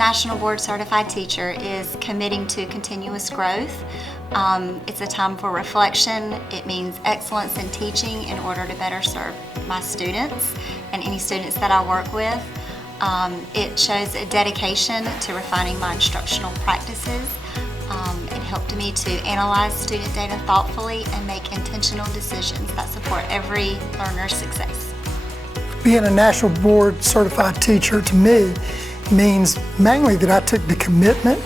National Board Certified Teacher is committing to continuous growth. It's a time for reflection. It means excellence in teaching in order to better serve my students and any students that I work with. It shows a dedication to refining my instructional practices. It helped me to analyze student data thoughtfully and make intentional decisions that support every learner's success. Being a National Board Certified Teacher to me means mainly that I took the commitment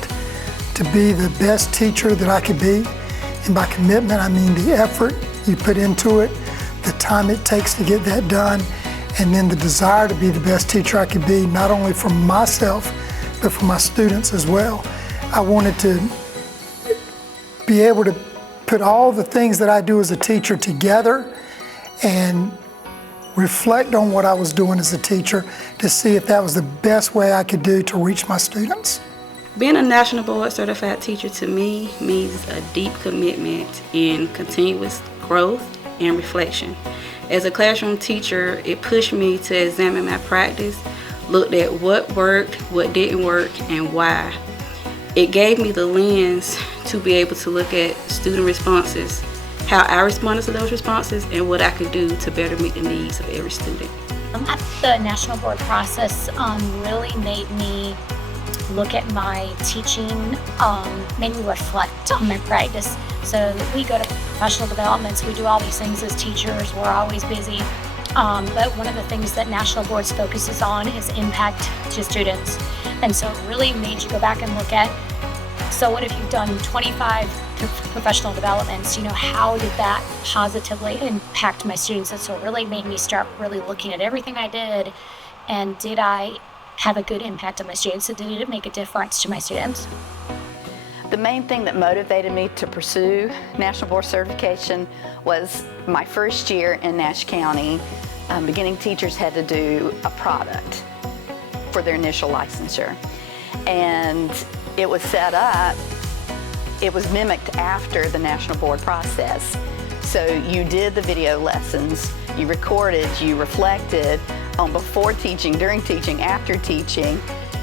to be the best teacher that I could be. And by commitment, I mean the effort you put into it, the time it takes to get that done, and then the desire to be the best teacher I could be, not only for myself, but for my students as well. I wanted to be able to put all the things that I do as a teacher together and reflect on what I was doing as a teacher to see if that was the best way I could do to reach my students. Being a National Board Certified Teacher to me means a deep commitment in continuous growth and reflection. As a classroom teacher, it pushed me to examine my practice, looked at what worked, what didn't work, and why. It gave me the lens to be able to look at student responses, how I responded to those responses, and what I could do to better meet the needs of every student. The National Board process really made me look at my teaching, made me reflect on my practice. So we go to professional developments, we do all these things as teachers, we're always busy. But one of the things that National Boards focuses on is impact to students. And so it really made you go back and look at, so what if you've done 25 professional developments, how did that positively impact my students? And so it really made me start really looking at everything I did, and did I have a good impact on my students? So did it make a difference to my students? The main thing that motivated me to pursue National Board Certification was my first year in Nash County. Beginning teachers had to do a product for their initial licensure. And it was set up, it was mimicked after the National Board process. So you did the video lessons, you recorded, you reflected on before teaching, during teaching, after teaching.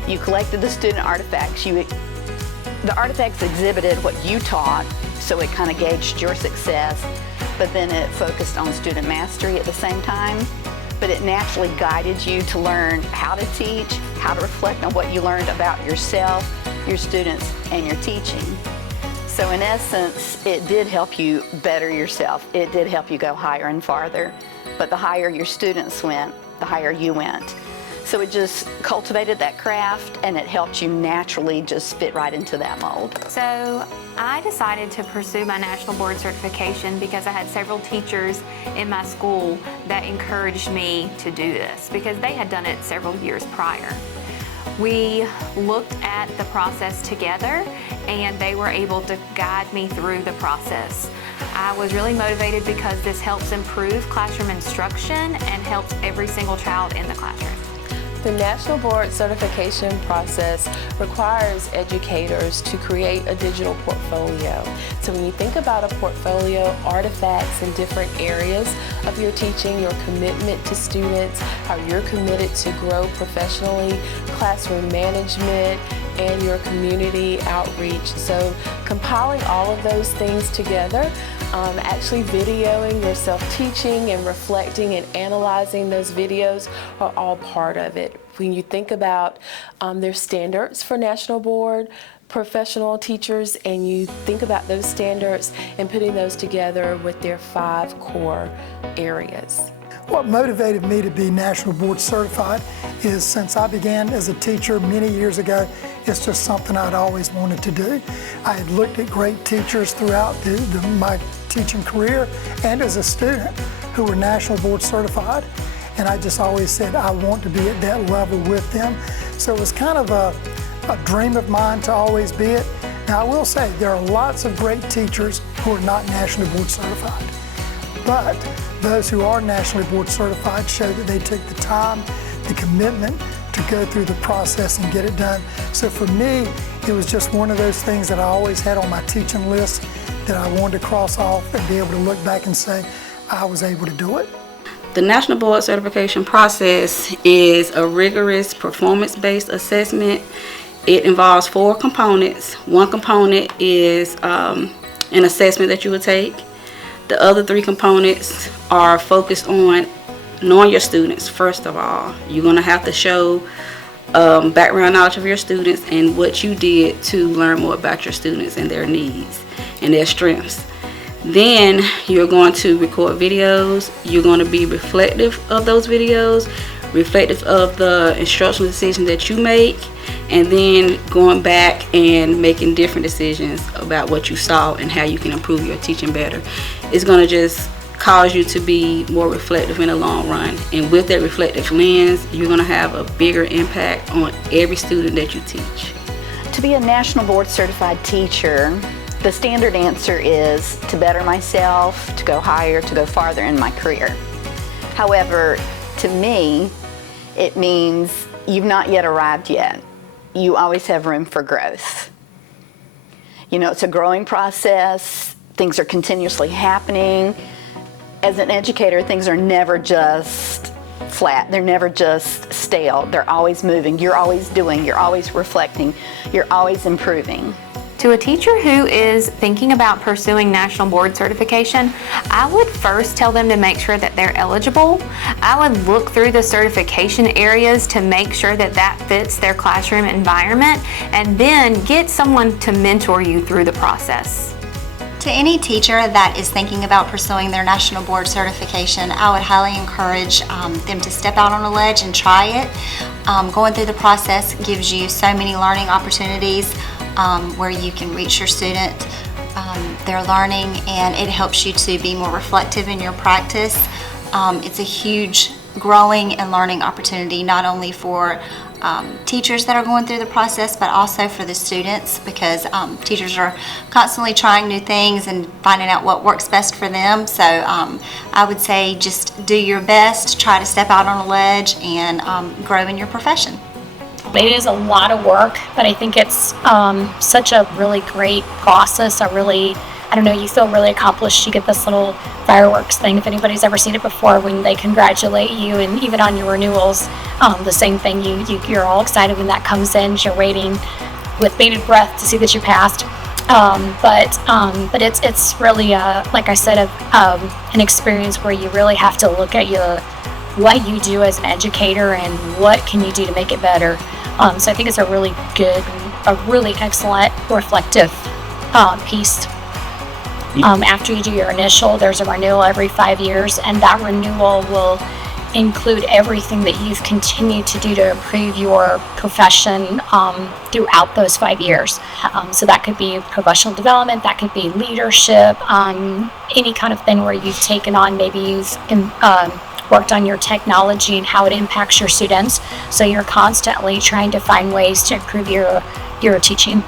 You collected the student artifacts. The artifacts exhibited what you taught, so it kind of gauged your success, but then it focused on student mastery at the same time. But it naturally guided you to learn how to teach, how to reflect on what you learned about yourself, your students, and your teaching. So in essence, it did help you better yourself. It did help you go higher and farther. But the higher your students went, the higher you went. So it just cultivated that craft, and it helped you naturally just fit right into that mold. So I decided to pursue my National Board Certification because I had several teachers in my school that encouraged me to do this because they had done it several years prior. We looked at the process together, and they were able to guide me through the process. I was really motivated because this helps improve classroom instruction and helps every single child in the classroom. The National Board Certification process requires educators to create a digital portfolio. So when you think about a portfolio, artifacts in different areas of your teaching, your commitment to students, how you're committed to grow professionally, classroom management, and your community outreach. So compiling all of those things together, actually videoing yourself teaching and reflecting and analyzing those videos are all part of it. When you think about their standards for National Board professional teachers, and you think about those standards and putting those together with their 5 core areas. What motivated me to be National Board Certified is, since I began as a teacher many years ago, it's just something I'd always wanted to do. I had looked at great teachers throughout my teaching career and as a student who were National Board Certified, and I just always said I want to be at that level with them. So it was kind of a dream of mine to always be it. Now I will say there are lots of great teachers who are not National Board Certified, but those who are Nationally Board Certified show that they took the time, the commitment to go through the process and get it done. So for me, it was just one of those things that I always had on my teaching list that I wanted to cross off and be able to look back and say, I was able to do it. The National Board Certification process is a rigorous performance-based assessment. It involves 4 components. One component is an assessment that you will take. The other 3 components are focused on knowing your students. First of all, you're going to have to show background knowledge of your students and what you did to learn more about your students and their needs and their strengths. Then you're going to record videos. You're going to be reflective of those videos, reflective of the instructional decisions that you make, and then going back and making different decisions about what you saw and how you can improve your teaching better. It's going to just cause you to be more reflective in the long run. And with that reflective lens, you're going to have a bigger impact on every student that you teach. To be a National Board Certified teacher, the standard answer is to better myself, to go higher, to go farther in my career. However, to me, it means you've not yet arrived yet. You always have room for growth. You know, it's a growing process. Things are continuously happening. As an educator, things are never just flat. They're never just stale. They're always moving. You're always doing. You're always reflecting. You're always improving. To a teacher who is thinking about pursuing National Board Certification, I would first tell them to make sure that they're eligible. I would look through the certification areas to make sure that that fits their classroom environment, and then get someone to mentor you through the process. To any teacher that is thinking about pursuing their National Board Certification, I would highly encourage them to step out on a ledge and try it. Going through the process gives you so many learning opportunities where you can reach your student, their learning, and it helps you to be more reflective in your practice. It's a huge growing and learning opportunity, not only for teachers that are going through the process, but also for the students, because teachers are constantly trying new things and finding out what works best for them. So I would say just do your best, try to step out on a ledge, and grow in your profession. It is a lot of work, but I think it's such a really great process. I don't know, you feel really accomplished. You get this little fireworks thing, if anybody's ever seen it before, when they congratulate you, and even on your renewals, the same thing. You're all excited when that comes in. You're waiting with bated breath to see that you passed. But it's really, like I said, an experience where you really have to look at what you do as an educator and what can you do to make it better. So I think it's a really excellent reflective piece. After you do your initial, there's a renewal every 5 years, and that renewal will include everything that you've continued to do to improve your profession throughout those 5 years. So that could be professional development, that could be leadership, any kind of thing where you've taken on, maybe you've worked on your technology and how it impacts your students. So you're constantly trying to find ways to improve your teaching.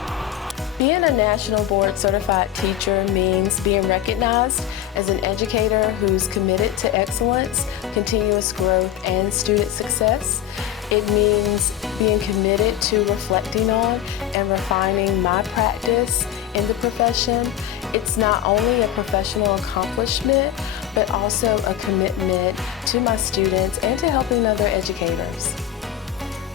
Being a National Board Certified teacher means being recognized as an educator who's committed to excellence, continuous growth, and student success. It means being committed to reflecting on and refining my practice in the profession. It's not only a professional accomplishment, but also a commitment to my students and to helping other educators.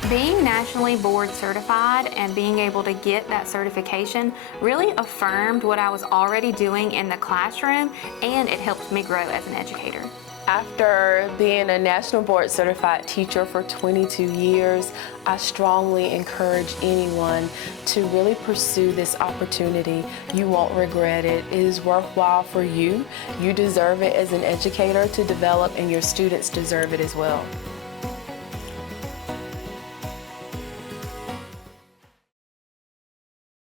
Being nationally board certified and being able to get that certification really affirmed what I was already doing in the classroom, and it helped me grow as an educator. After being a National Board Certified teacher for 22 years, I strongly encourage anyone to really pursue this opportunity. You won't regret it. It is worthwhile for you. You deserve it as an educator to develop, and your students deserve it as well.